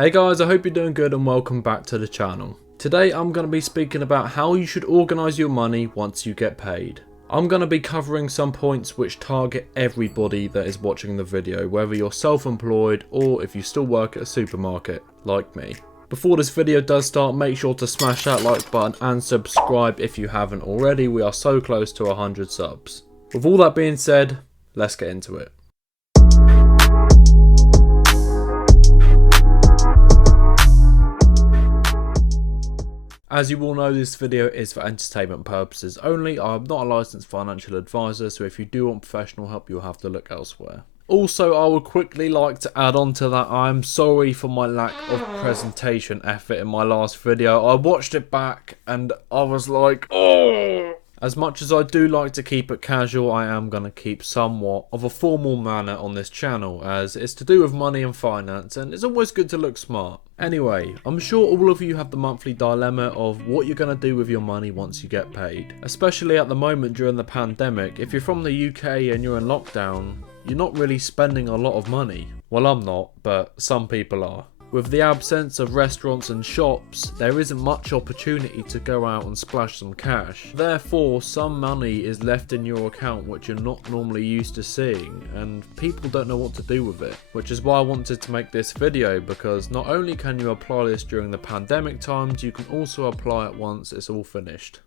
Hey guys, I hope you're doing good and welcome back to the channel. Today I'm going to be speaking about how you should organise your money once you get paid. I'm going to be covering some points which target everybody that is watching the video, whether you're self-employed or if you still work at a supermarket, like me. Before this video does start, make sure to smash that like button and subscribe if you haven't already. We are so close to 100 subs. With all that being said, let's get into it. As you all know, this video is for entertainment purposes only. I'm not a licensed financial advisor, so if you do want professional help, you'll have to look elsewhere. Also, I would quickly like to add on to that, I'm sorry for my lack of presentation effort in my last video. I watched it back and I was like, oh! As much as I do like to keep it casual, I am going to keep somewhat of a formal manner on this channel, as it's to do with money and finance and it's always good to look smart. Anyway, I'm sure all of you have the monthly dilemma of what you're going to do with your money once you get paid. Especially at the moment during the pandemic, if you're from the UK and you're in lockdown, you're not really spending a lot of money. Well, I'm not, but some people are. With the absence of restaurants and shops, there isn't much opportunity to go out and splash some cash. Therefore, some money is left in your account which you're not normally used to seeing, and people don't know what to do with it. Which is why I wanted to make this video, because not only can you apply this during the pandemic times, you can also apply it once it's all finished.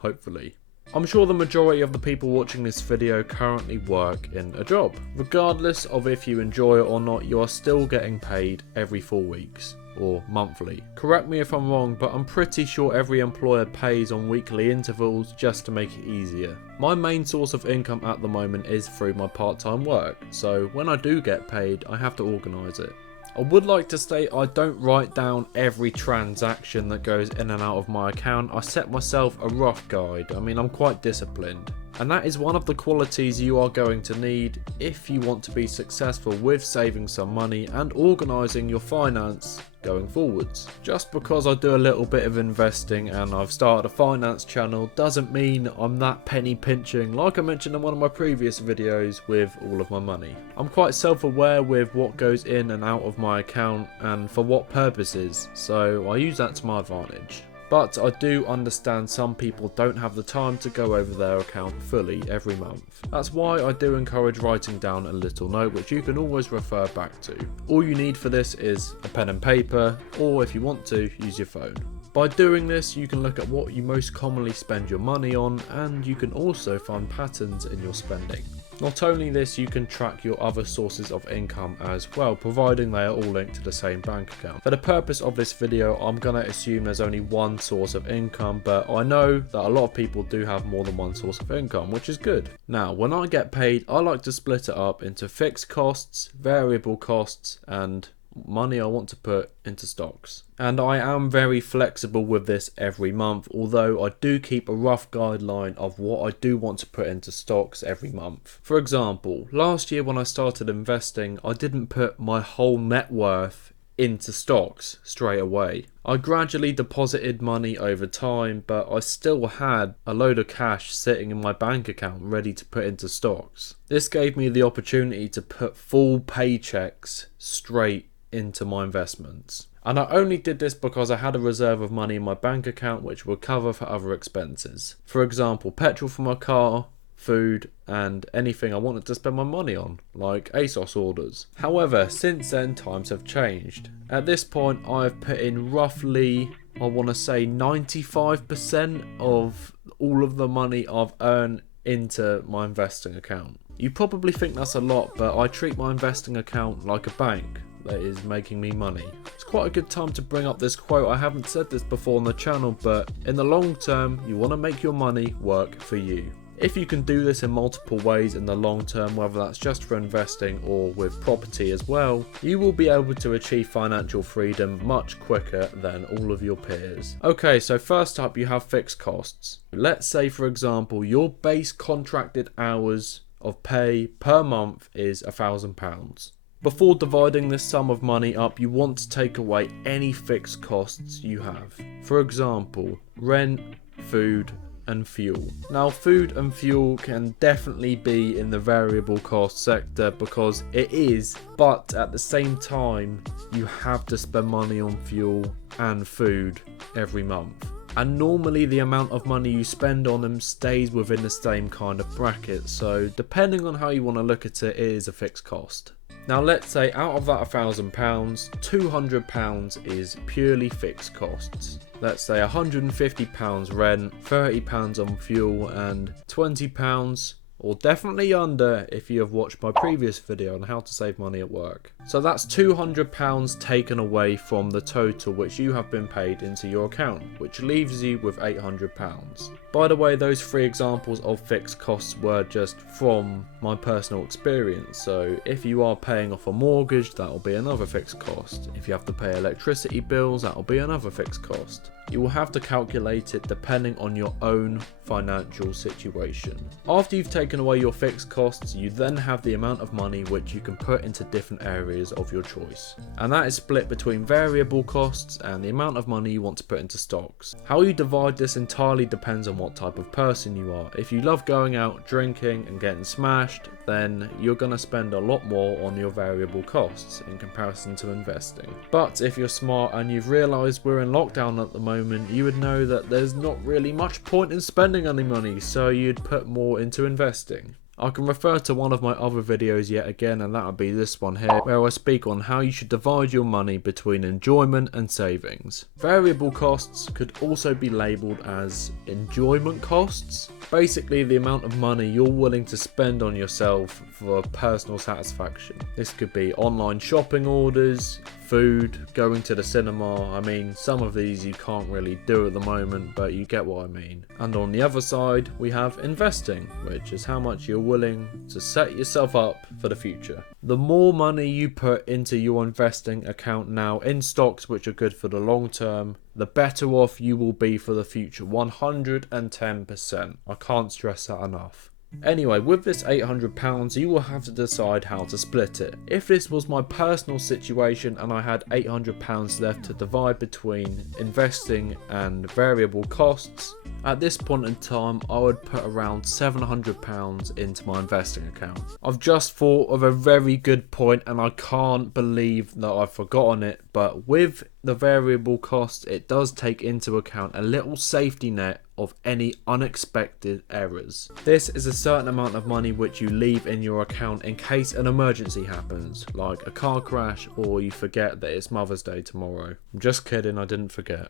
Hopefully. I'm sure the majority of the people watching this video currently work in a job. Regardless of if you enjoy it or not, you are still getting paid every 4 weeks. Or monthly. Correct me if I'm wrong, but I'm pretty sure every employer pays on weekly intervals just to make it easier. My main source of income at the moment is through my part-time work, so when I do get paid, I have to organise it. I would like to state I don't write down every transaction that goes in and out of my account. I set myself a rough guide. I mean, I'm quite disciplined. And that is one of the qualities you are going to need if you want to be successful with saving some money and organising your finance going forwards. Just because I do a little bit of investing and I've started a finance channel doesn't mean I'm that penny pinching like I mentioned in one of my previous videos with all of my money. I'm quite self-aware with what goes in and out of my account and for what purposes, so I use that to my advantage. But I do understand some people don't have the time to go over their account fully every month. That's why I do encourage writing down a little note which you can always refer back to. All you need for this is a pen and paper, or if you want to, use your phone. By doing this, you can look at what you most commonly spend your money on, and you can also find patterns in your spending. Not only this, you can track your other sources of income as well, providing they are all linked to the same bank account. For the purpose of this video, I'm going to assume there's only one source of income, but I know that a lot of people do have more than one source of income, which is good. Now, when I get paid, I like to split it up into fixed costs, variable costs, and money I want to put into stocks. And I am very flexible with this every month, although I do keep a rough guideline of what I do want to put into stocks every month. For example, last year when I started investing, I didn't put my whole net worth into stocks straight away. I gradually deposited money over time, but I still had a load of cash sitting in my bank account ready to put into stocks. This gave me the opportunity to put full paychecks straight into my investments. And I only did this because I had a reserve of money in my bank account which would cover for other expenses. For example, petrol for my car, food, and anything I wanted to spend my money on, like ASOS orders. However, since then times have changed. At this point I've put in roughly, I want to say 95% of all of the money I've earned into my investing account. You probably think that's a lot, but I treat my investing account like a bank that is making me money. It's quite a good time to bring up this quote. I haven't said this before on the channel, but in the long term, you want to make your money work for you. If you can do this in multiple ways in the long term, whether that's just for investing or with property as well, you will be able to achieve financial freedom much quicker than all of your peers. Okay, so first up you have fixed costs. Let's say for example your base contracted hours of pay per month is £1,000. Before dividing this sum of money up, you want to take away any fixed costs you have. For example, rent, food, and fuel. Now, food and fuel can definitely be in the variable cost sector because it is, but at the same time, you have to spend money on fuel and food every month. And normally the amount of money you spend on them stays within the same kind of bracket, so depending on how you want to look at it, it is a fixed cost. Now let's say out of that £1,000, £200 is purely fixed costs. Let's say £150 rent, £30 on fuel and £20, or definitely under if you have watched my previous video on how to save money at work. So that's £200 taken away from the total which you have been paid into your account, which leaves you with £800. By the way, those 3 examples of fixed costs were just from my personal experience. So if you are paying off a mortgage, that will be another fixed cost. If you have to pay electricity bills, that will be another fixed cost. You will have to calculate it depending on your own financial situation. After you've taken away your fixed costs, you then have the amount of money which you can put into different areas of your choice. And that is split between variable costs and the amount of money you want to put into stocks. How you divide this entirely depends on what type of person you are. If you love going out, drinking and getting smashed, then you're going to spend a lot more on your variable costs in comparison to investing. But if you're smart and you've realised we're in lockdown at the moment, you would know that there's not really much point in spending any money, so you'd put more into investing. I can refer to one of my other videos yet again, and that would be this one here, where I speak on how you should divide your money between enjoyment and savings. Variable costs could also be labelled as enjoyment costs. Basically the amount of money you're willing to spend on yourself for personal satisfaction. This could be online shopping orders, food, going to the cinema. I mean, some of these you can't really do at the moment, but you get what I mean. And on the other side, we have investing, which is how much you're willing to set yourself up for the future. The more money you put into your investing account now in stocks which are good for the long term, the better off you will be for the future. 110%. I can't stress that enough. Anyway, with this £800, you will have to decide how to split it. If this was my personal situation and I had £800 left to divide between investing and variable costs, at this point in time I would put around £700 into my investing account. I've just thought of a very good point and I can't believe that I've forgotten it, but with the variable cost, it does take into account a little safety net of any unexpected errors. This is a certain amount of money which you leave in your account in case an emergency happens, like a car crash or you forget that it's Mother's Day tomorrow. I'm just kidding, I didn't forget.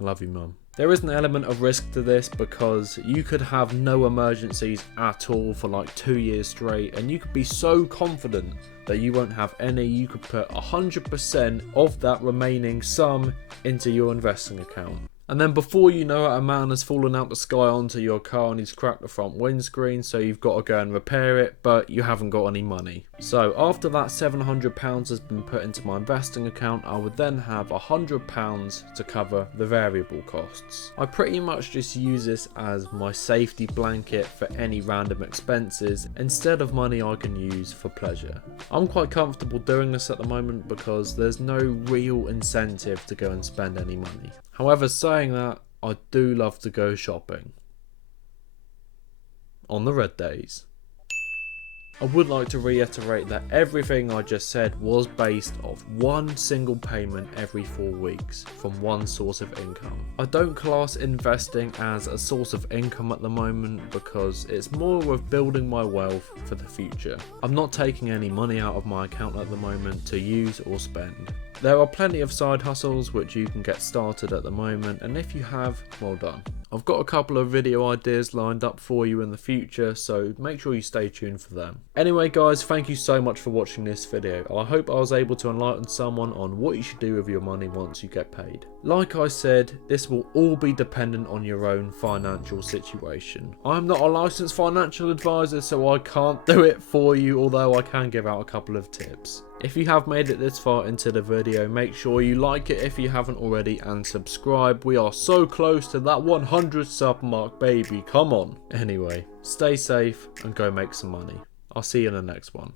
I love you, Mum. There is an element of risk to this because you could have no emergencies at all for like 2 years straight, and you could be so confident that you won't have any. You could put 100% of that remaining sum into your investing account. And then before you know it, a man has fallen out the sky onto your car and he's cracked the front windscreen, so you've got to go and repair it, but you haven't got any money. So after that £700 has been put into my investing account, I would then have £100 to cover the variable costs. I pretty much just use this as my safety blanket for any random expenses instead of money I can use for pleasure. I'm quite comfortable doing this at the moment because there's no real incentive to go and spend any money. However, saying that, I do love to go shopping on the red days. I would like to reiterate that everything I just said was based off one single payment every 4 weeks from one source of income. I don't class investing as a source of income at the moment because it's more of building my wealth for the future. I'm not taking any money out of my account at the moment to use or spend. There are plenty of side hustles which you can get started at the moment, and if you have, well done. I've got a couple of video ideas lined up for you in the future, so make sure you stay tuned for them. Anyway guys, thank you so much for watching this video. I hope I was able to enlighten someone on what you should do with your money once you get paid. Like I said, this will all be dependent on your own financial situation. I'm not a licensed financial advisor, so I can't do it for you, although I can give out a couple of tips. If you have made it this far into the video, make sure you like it if you haven't already and subscribe. We are so close to that 100 sub mark, baby, come on. Anyway, stay safe and go make some money. I'll see you in the next one.